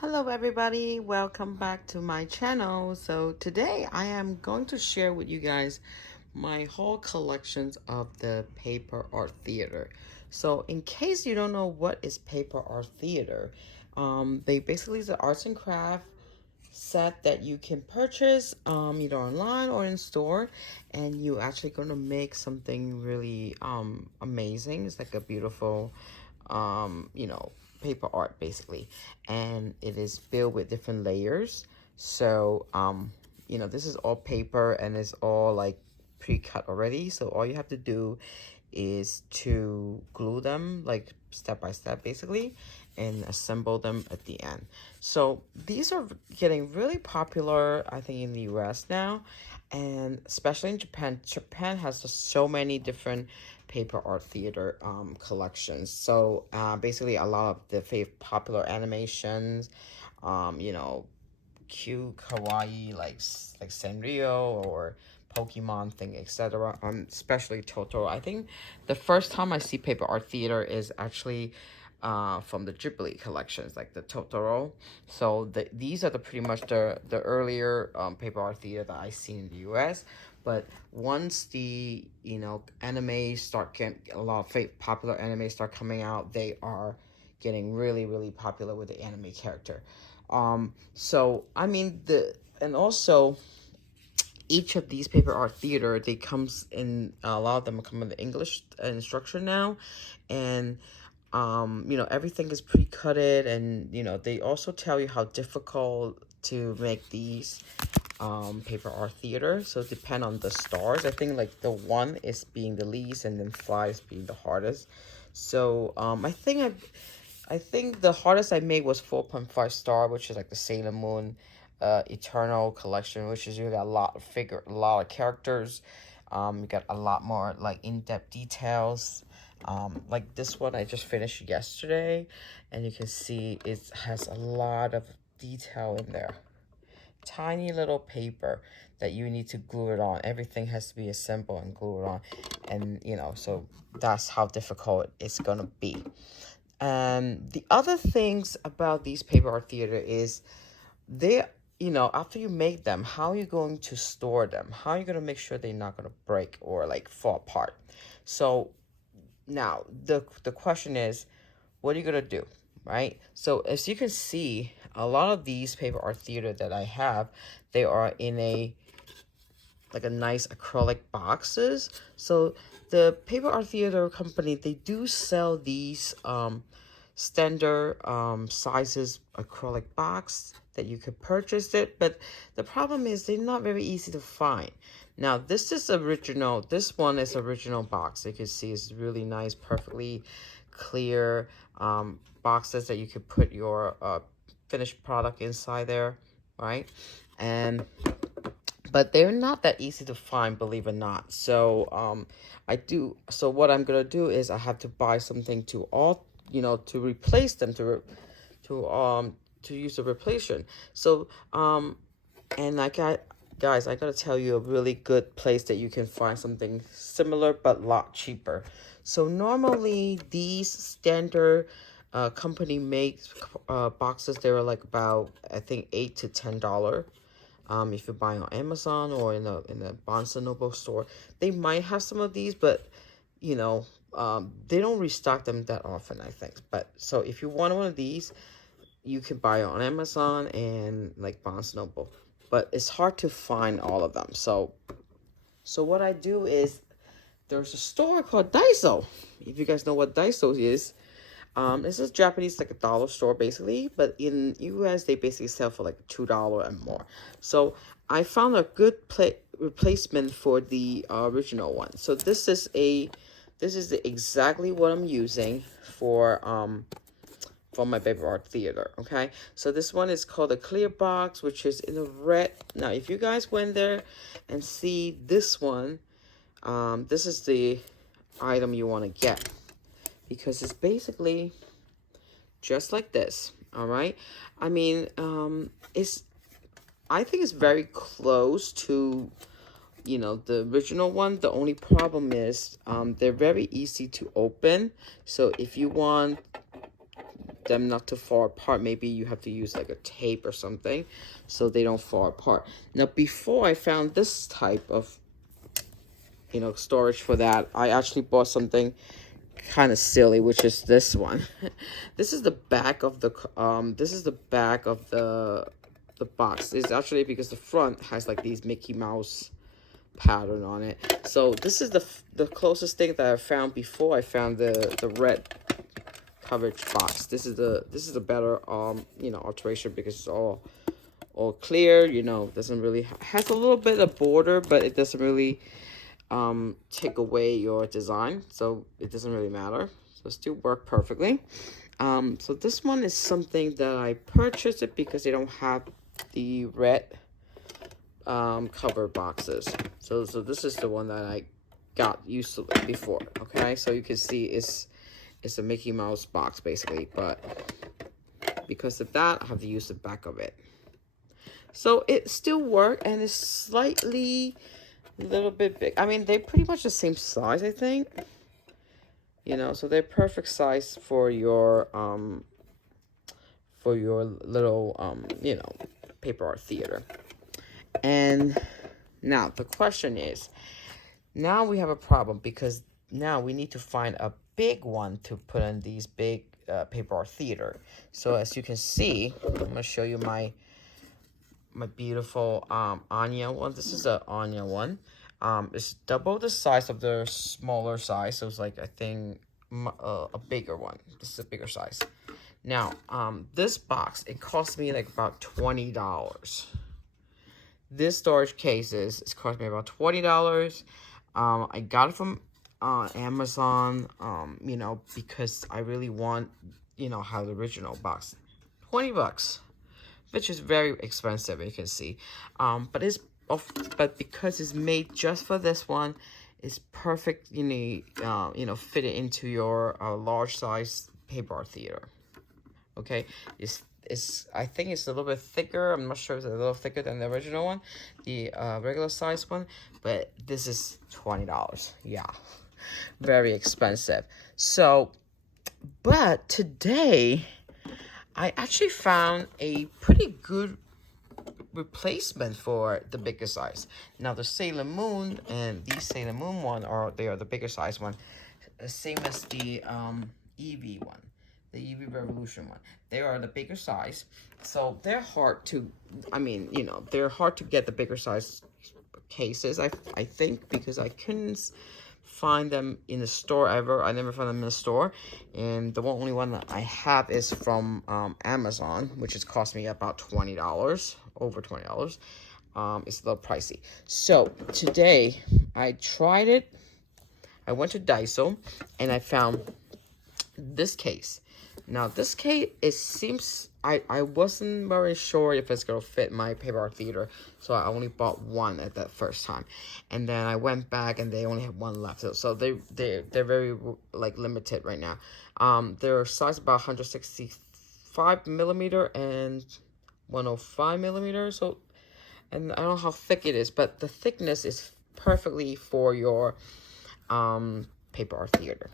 Hello everybody, welcome back to my channel. So today I am going to share with you guys my whole collections of the paper art theater. So in case you don't know what is paper art theater, they basically is an arts and craft set that you can purchase either online or in store, and you actually going to make something really amazing. It's like a beautiful paper art basically, and it is filled with different layers. So this is all paper and it's all like pre-cut already, so all you have to do is to glue them like step by step basically and assemble them at the end. So these are getting really popular, I think, in the US now, and especially in Japan. Japan has just so many different paper art theater collections. So basically a lot of the popular animations, cute kawaii like Sanrio or Pokemon thing, etc. Especially Totoro. I think the first time I see paper art theater is actually from the Ghibli collections, like the Totoro. So these are pretty much the earlier paper art theater that I see in the US. But once the anime start getting a lot of popular anime start coming out, they are getting really popular with the anime character. So I mean and also each of these paper art theater, they comes in, a lot of them come in the English instruction now, and everything is pre-cutted, and they also tell you how difficult to make these paper art theater. So it depend on the stars. I think like the one is being the least, and then 5 is being the hardest. So I think the hardest I made was 4.5 star, which is like the Sailor Moon Eternal collection, which is you got a lot of characters. You got a lot more like in-depth details. Like this one I just finished yesterday, and you can see it has a lot of detail in there. Tiny little paper that you need to glue it on. Everything has to be assembled and glued on, and so that's how difficult it's gonna be. And the other things about these paper art theater is they, after you make them, how are you going to store them? How are you going to make sure they're not going to break or like fall apart? So now the question is, what are you going to do? Right? So as you can see, a lot of these paper art theater that I have, they are in a nice acrylic boxes. So the paper art theater company, they do sell these standard sizes acrylic box that you could purchase it, but the problem is they're not very easy to find. Now this is original. This one is original box. You can see it's really nice, perfectly clear boxes that you could put your finished product inside there, right? And but they're not that easy to find, believe it or not. So so what I'm gonna do is I have to buy something to replace them, to use a replacement. So and guys, I gotta tell you a really good place that you can find something similar but a lot cheaper. So normally these standard company makes boxes, they were like about, I think, $8 to $10. If you're buying on Amazon or in a Barnes and Noble store, they might have some of these, but they don't restock them that often, I think. But so if you want one of these, you can buy it on Amazon and like Barnes and Noble, but it's hard to find all of them. So what I do is, there's a store called Daiso. If you guys know what Daiso is, this is Japanese, like a dollar store basically, but in US they basically sell for like $2 and more. So I found a good replacement for the original one. So this is exactly what I'm using for my paper art theater. Okay, so this one is called a clear box, which is in a red. Now if you guys went there and see this one, this is the item you want to get, because it's basically just like this. All right, I mean, I think it's very close to the original one. The only problem is they're very easy to open. So if you want them not to fall apart. Maybe you have to use like a tape or something so they don't fall apart. Now, before I found this type of, you know, storage for that, I actually bought something kind of silly, which is this one. This is the back of the the box. It's actually because the front has like these Mickey Mouse pattern on it. So this is the closest thing that I found before I found the red coverage box. This is the better you know, alteration, because it's all clear, you know, doesn't really has a little bit of border, but it doesn't really take away your design, so it doesn't really matter. So it still work perfectly. So this one is something that I purchased it because they don't have the red cover boxes. So this is the one that I got used to before. Okay, so you can see it's a Mickey Mouse box basically, but because of that I have to use the back of it. So it still works, and it's slightly a little bit big. I mean, they're pretty much the same size, I think. You know, so they're perfect size for your little you know, paper art theater. And now the question is, now we have a problem, because now we need to find a big one to put in these big paper art theater. So as you can see, I'm gonna show you my beautiful Anya one. This is a Anya one. It's double the size of the smaller size, so it's like, I think, a bigger one. This is a bigger size. Now, this box, it cost me like about $20. This storage cases, it's cost me about $20. I got it from Amazon, you know, because I really want, you know, how the original box. $20, which is very expensive, you can see. But because it's made just for this one, it's perfect. You know, fit it into your large size paper art theater. Okay, I think it's a little bit thicker. I'm not sure if it's a little thicker than the original one, the regular size one, but this is $20. Yeah, very expensive. So, but today I actually found a pretty good replacement for the bigger size. Now the Sailor Moon and the Sailor Moon one they are the bigger size one, same as the Eevee one, the Eevee Revolution one. They are the bigger size, so they're hard to, I mean, you know, they're hard to get the bigger size cases. I think because I couldn't find them in the store ever. I never found them in the store, and the only one that I have is from Amazon, which has cost me about $20, over $20. It's a little pricey. So today I tried it. I went to Daiso and I found this case. Now this case, it seems, I wasn't very sure if it's gonna fit my paper art theater, so I only bought one at that first time, and then I went back and they only have one left. So they're very like limited right now. Their size about 165 millimeter and 105 millimeters. So, and I don't know how thick it is, but the thickness is perfectly for your paper art theater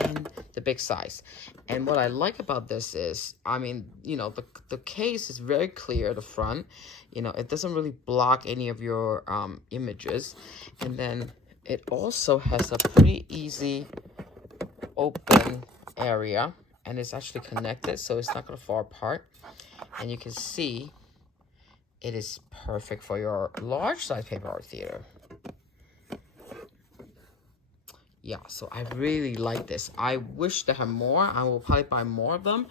and the big size. And what I like about this is, I mean, you know, the case is very clear, the front, you know, it doesn't really block any of your images. And then it also has a pretty easy open area, and it's actually connected, so it's not going to fall apart. And you can see it is perfect for your large size paper art theater. Yeah, so I really like this. I wish they had more. I will probably buy more of them.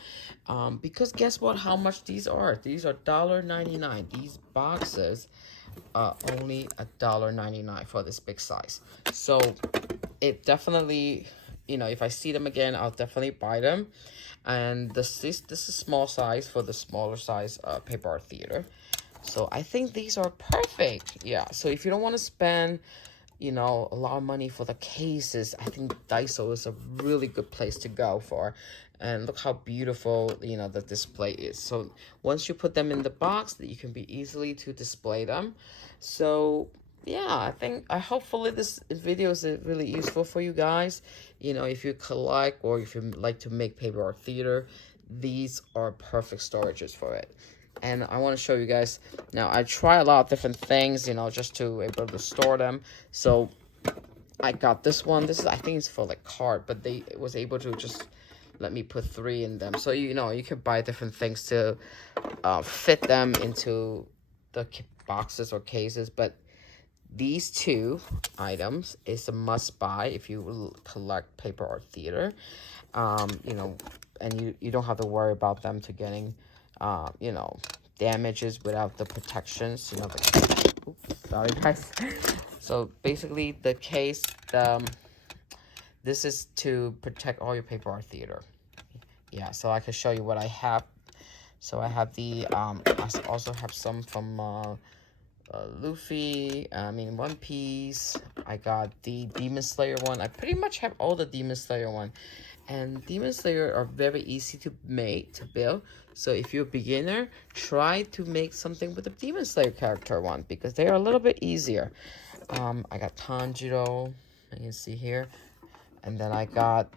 Because guess what? How much these are? These are $1.99. These boxes are only $1.99 for this big size. So it definitely, you know, if I see them again, I'll definitely buy them. And this is small size for the smaller size paper art theater. So I think these are perfect. Yeah, so if you don't want to spend, you know, a lot of money for the cases, I think Daiso is a really good place to go for. And look how beautiful, you know, the display is. So once you put them in the box, you can be easily to display them. So yeah, hopefully this video is really useful for you guys. You know, if you collect or if you like to make paper art theater, these are perfect storages for it. And I want to show you guys. Now, I try a lot of different things, you know, just to able to store them. So I got this one. This is, I think it's for like card, but they was able to just let me put 3 in them. So, you know, you can buy different things to fit them into the boxes or cases. But these 2 items is a must buy if you will collect paper art theater. You know, and you don't have to worry about them to getting, you know, damages without the protections. You know, like, oops, sorry guys. So basically, the case, this is to protect all your paper art theater. Yeah, so I can show you what I have. So I have the I also have some from Luffy, One Piece. I got the Demon Slayer one. I pretty much have all the Demon Slayer one. And Demon Slayer are very easy to make, to build. So if you're a beginner, try to make something with the Demon Slayer character one, because they are a little bit easier. I got Tanjiro, you can see here. And then I got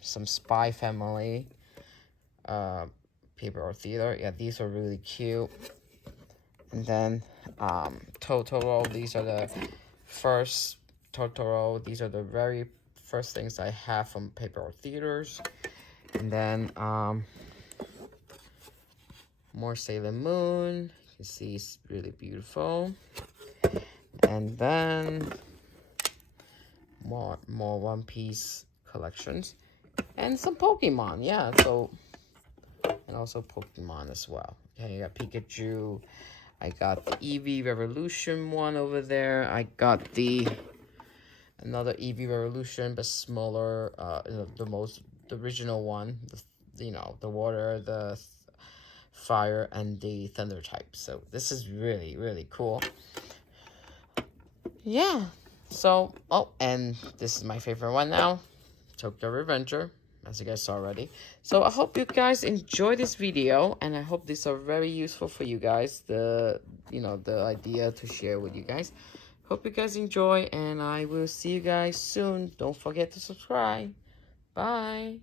some Spy Family paper art theater. Yeah, these are really cute. And then Totoro, these are the first Totoro. These are the very first things I have from paper art theaters. And then more Sailor Moon. You can see it's really beautiful. And then more One Piece collections. And some Pokemon, yeah. So, and also Pokemon as well. Okay, you got Pikachu. I got the Eevee Revolution one over there. I got another Eevee Revolution, but smaller. The original one. You know, the water, the fire, and the thunder type. So this is really, really cool. Yeah. So, oh, and this is my favorite one now, Tokyo Revenger, as you guys saw already. So I hope you guys enjoy this video, and I hope these are very useful for you guys, the idea to share with you guys. Hope you guys enjoy, and I will see you guys soon. Don't forget to subscribe. Bye.